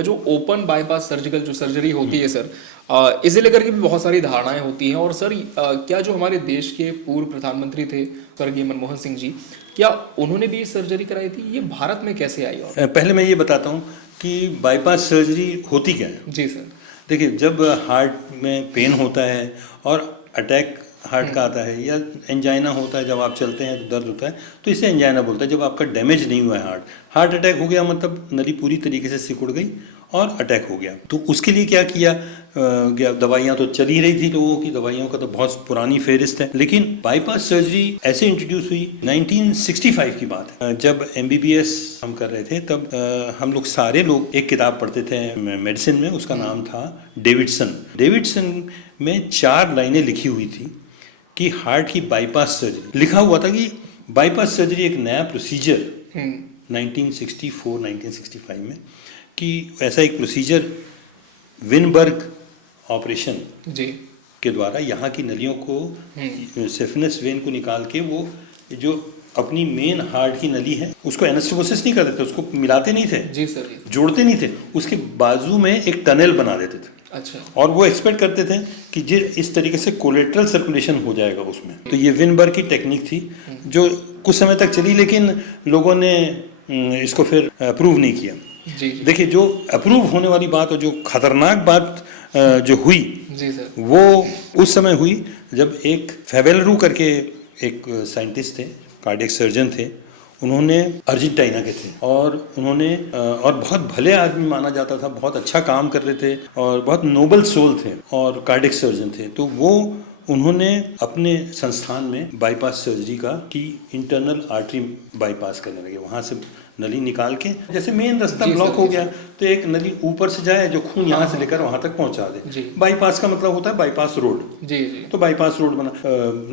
आपका जो open bypass surgical जो सर्जरी होती है सर, इसे लेकर के भी बहुत सारी धारणाएं होती हैं। और सर क्या जो हमारे देश के पूर्व प्रधानमंत्री थे स्वर्गीय मनमोहन सिंह जी, क्या उन्होंने भी सर्जरी कराई थी? ये भारत में कैसे आई? और पहले मैं ये बताता हूँ कि बाईपास सर्जरी होती क्या है। जी सर। देखिए, जब हार्ट में पेन होता है और अटैक हार्ट का आता है, या एंजाइना होता है, जब आप चलते हैं तो दर्द होता है, तो इसे एंजाइना बोलते हैं। जब आपका डैमेज नहीं हुआ है हार्ट अटैक हो गया मतलब नली पूरी तरीके से सिकुड़ गई और अटैक हो गया। तो उसके लिए क्या किया गया, दवाइयाँ तो चल ही रही थी लोगों की, दवाइयों का तो बहुत पुरानी फेहरिस्त है। लेकिन बाईपास सर्जरी ऐसे इंट्रोड्यूस हुई 1965 की बात है। जब MBBS हम कर रहे थे तब हम लोग सारे लोग एक किताब पढ़ते थे मेडिसिन में, उसका नाम था डेविडसन में 4 लाइनें लिखी हुई थी कि हार्ट की बाईपास सर्जरी। लिखा हुआ था कि बाईपास सर्जरी एक नया प्रोसीजर 1964-1965 में, कि ऐसा एक प्रोसीजर विनबर्ग ऑपरेशन जी के द्वारा यहाँ की नलियों को, सेफिनस वेन को निकाल के, वो जो अपनी मेन हार्ट की नली है उसको एनास्टोमोसिस नहीं करते थे, उसको मिलाते नहीं थे जी सर, जोड़ते नहीं थे, उसके बाजू में एक टनल बना देते थे। अच्छा। और वो एक्सपेक्ट करते थे कि इस तरीके से कोलेट्रल सर्कुलेशन हो जाएगा उसमें। तो ये विनबर्ग की टेक्निक थी जो कुछ समय तक चली, लेकिन लोगों ने इसको फिर अप्रूव नहीं किया। जी। देखिए, जो अप्रूव होने वाली बात और जो खतरनाक बात जो हुई जी सर, वो उस समय हुई जब एक फेवेलरू करके एक साइंटिस्ट थे, कार्डियक सर्जन थे, उन्होंने अर्जेंटीना के थे और उन्होंने और बहुत भले आदमी माना जाता था, बहुत अच्छा काम कर रहे थे और बहुत नोबल सोल थे और कार्डियक सर्जन थे। तो उन्होंने अपने संस्थान में बाईपास सर्जरी की इंटरनल आर्टरी बाईपास करने लगे। वहाँ से नली निकाल के, जैसे मेन रास्ता ब्लॉक हो गया तो एक नली ऊपर से जाए जो खून यहाँ से लेकर वहाँ तक पहुँचा दे। बाईपास का मतलब होता है बाईपास रोड। जी जी। तो बाईपास रोड बना।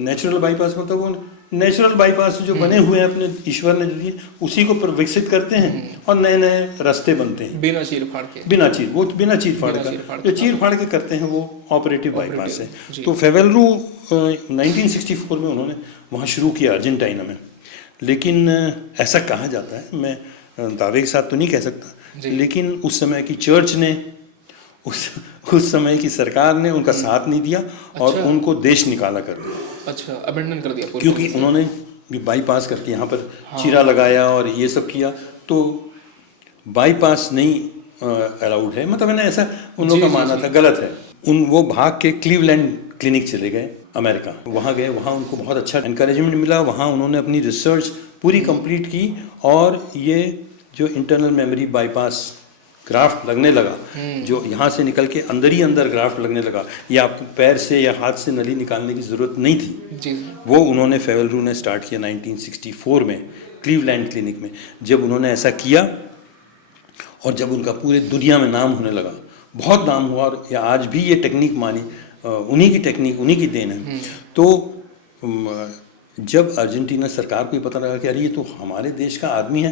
नेचुरल बाईपास मतलब वो नेचुरल बाईपास जो बने हुए हैं अपने ईश्वर ने दिए, उसी को विकसित करते हैं और नए नए रास्ते बनते हैं बिना चीर फाड़ के। बिना चीर फाड़ का जो चीर फाड़ के करते हैं वो ऑपरेटिव बाईपास है। तो फेवेलरू 1964 में उन्होंने वहाँ शुरू किया अर्जेंटीना में। लेकिन ऐसा कहा जाता है, मैं दावे के साथ तो नहीं कह सकता, लेकिन उस समय की चर्च ने, उस समय की सरकार ने उनका साथ नहीं दिया और उनको देश निकाला कर दिया। अच्छा, अबेंडन कर दिया, क्योंकि उन्होंने बाईपास करके यहाँ पर चीरा लगाया और ये सब किया, तो बाईपास नहीं अलाउड है, मतलब है ना, ऐसा उन लोगों का मानना था, गलत है। वो भाग के क्लीवलैंड क्लिनिक चले गए अमेरिका, वहाँ गए, वहाँ उनको बहुत अच्छा एनकरेजमेंट मिला, वहाँ उन्होंने अपनी रिसर्च पूरी कंप्लीट की और ये जो इंटरनल मेमोरी बाईपास ग्राफ्ट लगने लगा, जो यहाँ से निकल के अंदर ही अंदर ग्राफ्ट लगने लगा, या आपको पैर से या हाथ से नली निकालने की ज़रूरत नहीं थी जी। वो उन्होंने फेवेलरू ने स्टार्ट किया 1964 में क्लीवलैंड क्लिनिक में। जब उन्होंने ऐसा किया और जब उनका पूरे दुनिया में नाम होने लगा, बहुत नाम हुआ, और या आज भी ये टेक्निक मानी, उन्हीं की टेक्निक, उन्हीं की देन है। तो जब अर्जेंटीना सरकार को ये पता लगा कि अरे ये तो हमारे देश का आदमी है,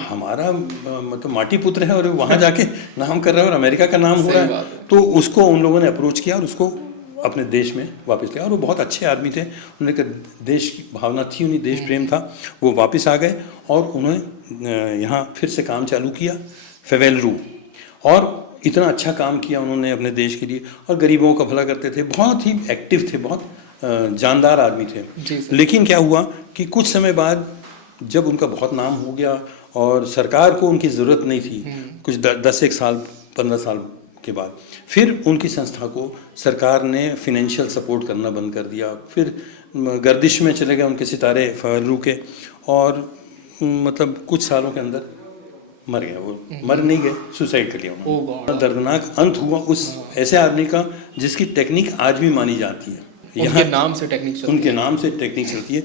हमारा मतलब माटी पुत्र है, और वहाँ जाके नाम कर रहा है और अमेरिका का नाम हो रहा है, तो उसको उन लोगों ने अप्रोच किया और उसको अपने देश में वापस लिया। और वो बहुत अच्छे आदमी थे, उन्होंने देश की भावना थी, उन्हें देश प्रेम था, वो वापस आ गए और उन्होंने यहाँ फिर से काम चालू किया फेवेलरू, और इतना अच्छा काम किया उन्होंने अपने देश के लिए, और गरीबों का भला करते थे, बहुत ही एक्टिव थे, बहुत जानदार आदमी थे। लेकिन क्या हुआ कि कुछ समय बाद जब उनका बहुत नाम हो गया और सरकार को उनकी ज़रूरत नहीं थी, कुछ 10 साल 15 साल के बाद फिर उनकी संस्था को सरकार ने फिनेंशियल सपोर्ट करना बंद कर दिया। फिर गर्दिश में चले गए उनके सितारे फेवेलरू के, और मतलब कुछ सालों के अंदर मर गया। वो मर नहीं गए, सुसाइड कर लिया उन्होंने। दर्दनाक अंत हुआ उस ऐसे आदमी का जिसकी टेक्निक आज भी मानी जाती है। उनके नाम से टेक्निक चलती है।